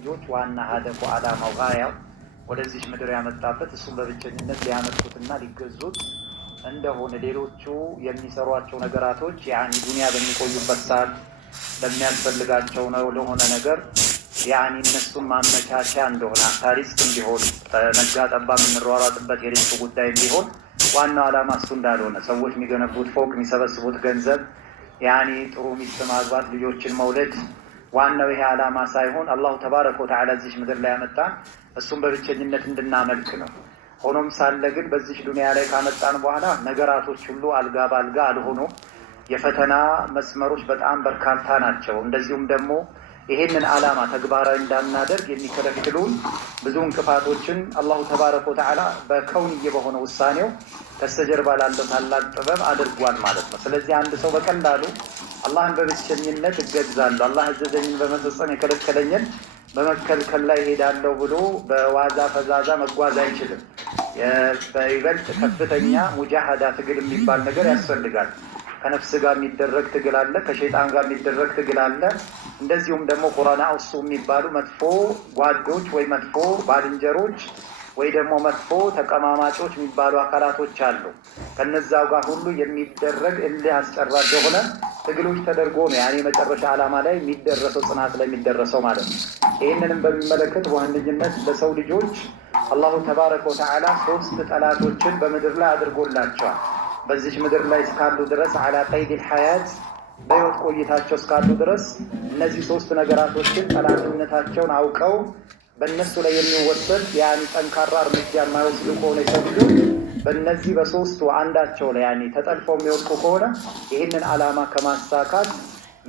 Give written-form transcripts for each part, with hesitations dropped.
ልጆች ዋና ሀደፉ ዓላማው ጋያው ወደዚህ ምድር ያመጣበት እሱን በብቸኝነት ሊያመልኩትና ሊገዙት እንደሆነ ሌሎቹ የሚሰሯቸው ነገራቶች ያኒ ዱንያ በሚቆዩበት ሰዓት ለሚያስፈልጋቸው ነው ለሆነ ነገር ያኒ እነሱን ማመቻቻ እንደሆነ ታሪክ እንዲሆን ነጋ ጠባ የምንሯሯጥበት የሪስክ ጉዳይ እንዲሆን ዋናው ዓላማ እሱ እንዳልሆነ ሰዎች የሚገነቡት ፎቅ የሚሰበስቡት ገንዘብ ያኒ ጥሩ ሚስት ማግባት ልጆችን መውለድ ዋናው ይሄ ዓላማ ሳይሆን አላሁ ተባረከ ወተዓላ እዚህ ምድር ላይ ያመጣን እሱን በብቸኝነት እንድናመልክ ነው። ሆኖም ሳለ ግን በዚህ ዱንያ ላይ ካመጣን በኋላ ነገራቶች ሁሉ አልጋ ባልጋ አልሆኑም። የፈተና መስመሮች በጣም በርካታ ናቸው። እንደዚሁም ደግሞ ይሄንን ዓላማ ተግባራዊ እንዳናደርግ የሚከለክሉን ብዙ እንቅፋቶችን አላሁ ተባረከ ወተዓላ በከውንዬ በሆነ ውሳኔው ከስተጀርባ ላለው ታላቅ ጥበብ አድርጓል ማለት ነው። ስለዚህ አንድ ሰው በቀላሉ አላህን በብቸኝነት እገዛለሁ፣ አላህ አዘዘኝን በመፈጸም የከለከለኝን በመከልከል ላይ ሄዳለሁ ብሎ በዋዛ ፈዛዛ መጓዝ አይችልም። በይበልጥ ከፍተኛ ሙጃሃዳ ትግል የሚባል ነገር ያስፈልጋል። ከነፍስ ጋር የሚደረግ ትግል አለ፣ ከሸይጣን ጋር የሚደረግ ትግል አለ። እንደዚሁም ደግሞ ቁራና እሱ የሚባሉ መጥፎ ጓዶች ወይ መጥፎ ባልንጀሮች ወይ ደግሞ መጥፎ ተቀማማጮች የሚባሉ አካላቶች አሉ። ከነዛው ጋር ሁሉ የሚደረግ እልህ አስጨራሽ የሆነ ትግሎች ተደርጎ ነው ያኔ መጨረሻ ዓላማ ላይ የሚደረሰው ጽናት ላይ የሚደረሰው ማለት ነው። ይህንንም በሚመለከት በዋነኝነት ለሰው ልጆች አላሁ ተባረከ ወተዓላ 3 ጠላቶችን በምድር ላይ አድርጎላቸዋል። በዚህ ምድር ላይ እስካሉ ድረስ አላ ቀይድ ሐያት በህይወት ቆይታቸው እስካሉ ድረስ እነዚህ 3 ነገራቶችን ጠላትነታቸውን አውቀው በእነሱ ላይ የሚወሰድ ያኒ ጠንካራ እርምጃ የማይወስዱ ከሆነ የሰው ልጆች በእነዚህ በ3ቱ አንዳቸው ላይ ያኒ ተጠልፈው የሚወድቁ ከሆነ ይህንን ዓላማ ከማሳካት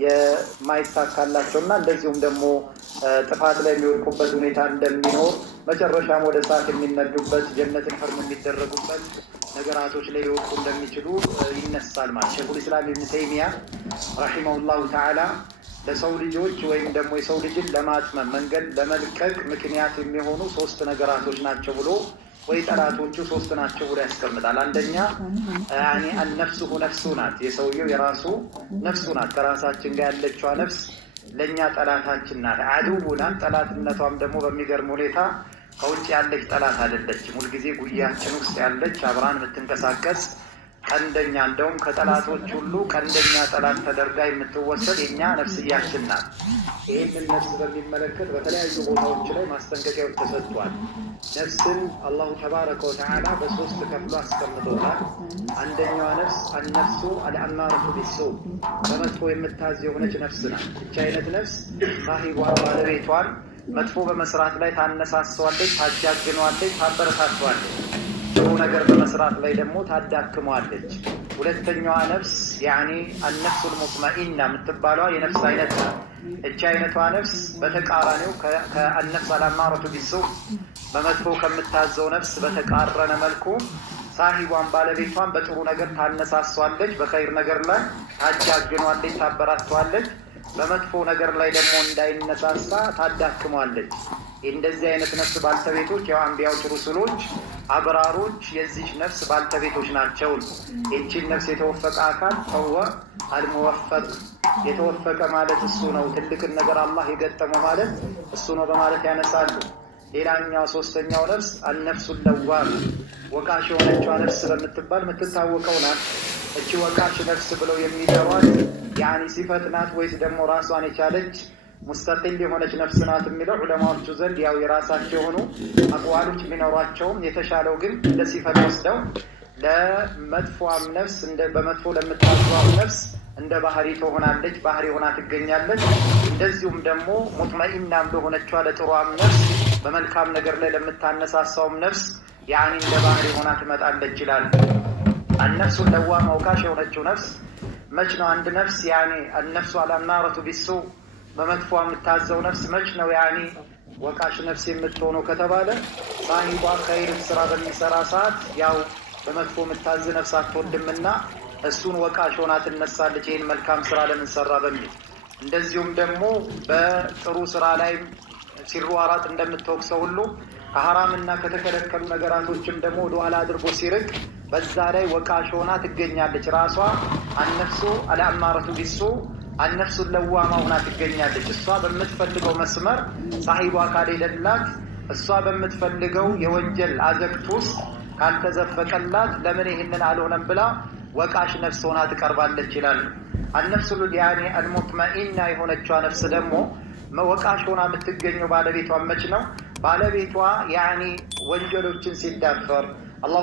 የማይሳካላቸውና እንደዚሁም ደግሞ ጥፋት ላይ የሚወድቁበት ሁኔታ እንደሚኖር መጨረሻም ወደ እሳት የሚነዱበት ጀነትን ህርም የሚደረጉበት ነገራቶች ላይ ሊወድቁ እንደሚችሉ ይነሳል ማለት ሸይኹል ኢስላም ኢብኑ ተይሚያ ረሂመሁላሁ ተዓላ ለሰው ልጆች ወይም ደግሞ የሰው ልጅን ለማጥመም መንገድ ለመልቀቅ ምክንያት የሚሆኑ 3 ነገራቶች ናቸው ብሎ ወይ ጠላቶቹ 3 ናቸው ብሎ ያስቀምጣል። አንደኛ ያኒ ነፍሱ ናት፣ የሰውየው የራሱ ነፍሱ ናት። ከራሳችን ጋር ያለችዋ ነፍስ ለኛ ጠላታችን ናት። አዱቡና ጠላትነቷም ደግሞ በሚገርም ሁኔታ ከውጭ ያለች ጠላት አይደለችም። ሁልጊዜ ጉያችን ውስጥ ያለች አብራን የምትንቀሳቀስ ቀንደኛ እንደውም ከጠላቶች ሁሉ ቀንደኛ ጠላት ተደርጋ የምትወሰድ የኛ ነፍስያችን ናት። ይህንን ነፍስ በሚመለከት በተለያዩ ቦታዎች ላይ ማስጠንቀቂያዎች ተሰጥቷል። ነፍስን አላሁ ተባረከ ወተዓላ በ3 ከፍሎ አስቀምጦታል። አንደኛዋ ነፍስ አነፍሱ አልአማረቱ ቢሱእ በመጥፎ የምታዝ የሆነች ነፍስ ናት። ይህች አይነት ነፍስ ሳሂቧ ባለቤቷን መጥፎ በመስራት ላይ ታነሳሰዋለች፣ ታጃግነዋለች፣ ታበረታተዋለች። ጥሩ ነገር በመስራት ላይ ደግሞ ታዳክመዋለች። ሁለተኛዋ ነፍስ ያኒ አነፍሱል ሙጥመኢና የምትባለዋ የነፍስ አይነት ናት። እቺ አይነቷ ነፍስ በተቃራኒው ከአነፍስ አልአማረቱ ቢሱእ በመጥፎ ከምታዘው ነፍስ በተቃረነ መልኩ ሳሂቧን ባለቤቷን በጥሩ ነገር ታነሳሰዋለች፣ በኸይር ነገር ላይ ታጃግነዋለች፣ ታበራተዋለች። በመጥፎ ነገር ላይ ደግሞ እንዳይነሳሳ ታዳክመዋለች። እንደዚህ አይነት ነፍስ ባልተቤቶች ያው አንቢያዎች ሩሱሎች አብራሮች የዚህ ነፍስ ባልተቤቶች ናቸው። እቺን ነፍስ የተወፈቀ አካል ተወ አልሙወፈቅ የተወፈቀ ማለት እሱ ነው። ትልቅን ነገር አላህ የገጠመው ማለት እሱ ነው በማለት ያነሳሉ። ሌላኛው 3ኛው ነፍስ አልነፍሱ ለዋም ወቃሽ የሆነችው ነፍስ በምትባል የምትታወቀው ናት። እቺ ወቃሽ ነፍስ ብለው የሚጠሯት ያኒ ሲፈት ናት ወይስ ደግሞ ራሷን የቻለች ሙስተቂል የሆነች ነፍስ ናት የሚለው ዑለማዎቹ ዘንድ ያው የራሳቸው የሆኑ አቅዋሎች ቢኖሯቸውም የተሻለው ግን ለሲፈት ወስደው ለመጥፎም ነፍስ እንደ በመጥፎ ለምታዝዋው ነፍስ እንደ ባህሪ ትሆናለች፣ ባህሪ ሆና ትገኛለች። እንደዚሁም ደግሞ ሙጥመኢናም ለሆነችዋ ለጥሩም ነፍስ በመልካም ነገር ላይ ለምታነሳሳውም ነፍስ ያኒ እንደ ባህሪ ሆና ትመጣለች ይላል። አነፍሱ ለዋም ወቃሽ የሆነችው ነፍስ መች ነው? አንድ ነፍስ ያኒ አነፍሱ አልአማረቱ ቢሱእ በመጥፎ የምታዘው ነፍስ መች ነው ያኒ ወቃሽ ነፍስ የምትሆነው ከተባለ ሳሂቧ ኸይር ስራ በሚሰራ ሰዓት ያው በመጥፎ የምታዝ ነፍስ አትወድምና እሱን ወቃሽ ሆና ትነሳለች፣ ይህን መልካም ስራ ለምን ሰራ በሚል። እንደዚሁም ደግሞ በጥሩ ስራ ላይ ሲሯሯጥ እንደምትወቅሰው ሁሉ ከሐራምና ከተከለከሉ ነገራቶችም ደግሞ ወደኋላ አድርጎ ሲርቅ በዛ ላይ ወቃሽ ሆና ትገኛለች። ራሷ አነፍሱ አልአማረቱ ቢሱእ النفس اللوامة هنا تገኛለች እሷ በምትፈልገው መስመር ሳሂቧ ካልሄደላት እሷ በምትፈልገው የወንጀል አዘቅት ውስጥ ካልተዘፈቀላት ለምን ይሄንን አልሆነም ብላ ወቃሽ ነፍስ ሆና ትቀርባለች ይላል النفس يعني المطمئنة የሆነችዋ ነፍስ ደግሞ ወቃሽ ሆና የምትገኘው ባለቤቷ መች ነው ባለቤቷ يعني ወንጀሎችን ሲዳፈር አላህ